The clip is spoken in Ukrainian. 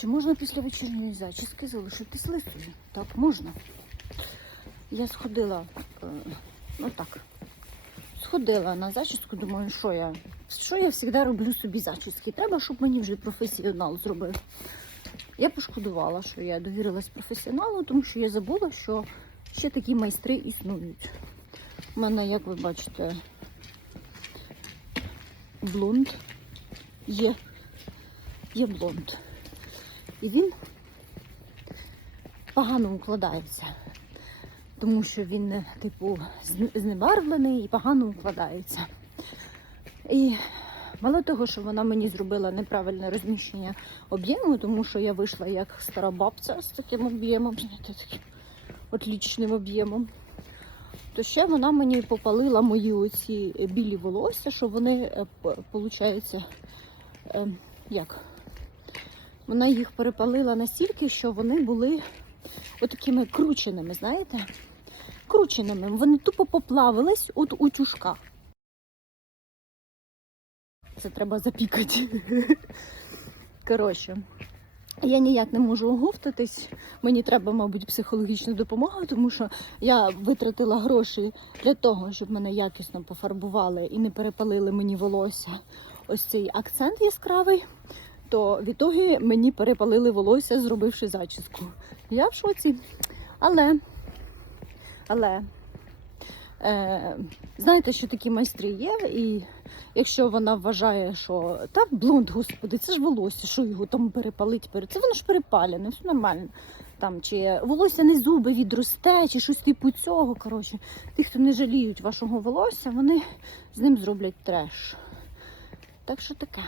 Чи можна після вечірньої зачіски залишитись лисою? Так, можна. Я сходила, е, ну так, сходила на зачіску, думаю, що я, що я завжди роблю собі зачіски. Треба, щоб мені вже професіонал зробив. Я пошкодувала, що я довірилась професіоналу, тому що я забула, що ще такі майстри існують. У мене, як ви бачите, блонд є. Є блонд. І він погано укладається, тому що він, е, типу, знебарвлений і погано укладається. І мало того, що вона мені зробила неправильне розміщення об'єму, тому що я вийшла як стара бабця з таким об'ємом, знаєте, таким отлічним об'ємом. То ще вона мені попалила мої оці е, білі волосся, що вони, виходить, як? Вона їх перепалила настільки, що вони були отакими крученими, знаєте? Крученими. Вони тупо поплавились от утюжка. Це треба запікати. Коротше, я ніяк не можу оговтатись. Мені треба, мабуть, психологічна допомога, тому що я витратила гроші для того, щоб мене якісно пофарбували і не перепалили мені волосся. Ось цей акцент яскравий то в ітогі мені перепалили волосся, зробивши зачіску. Я в шоці. Але, але е, знаєте, що такі майстри є, і якщо вона вважає, що та блонд, господи, це ж волосся, що його там перепалить, пере- це воно ж перепалене, все нормально. Там, чи волосся не зуби відросте, чи щось типу цього. Коротше, ті, хто не жаліють вашого волосся, вони з ним зроблять треш. Так що таке.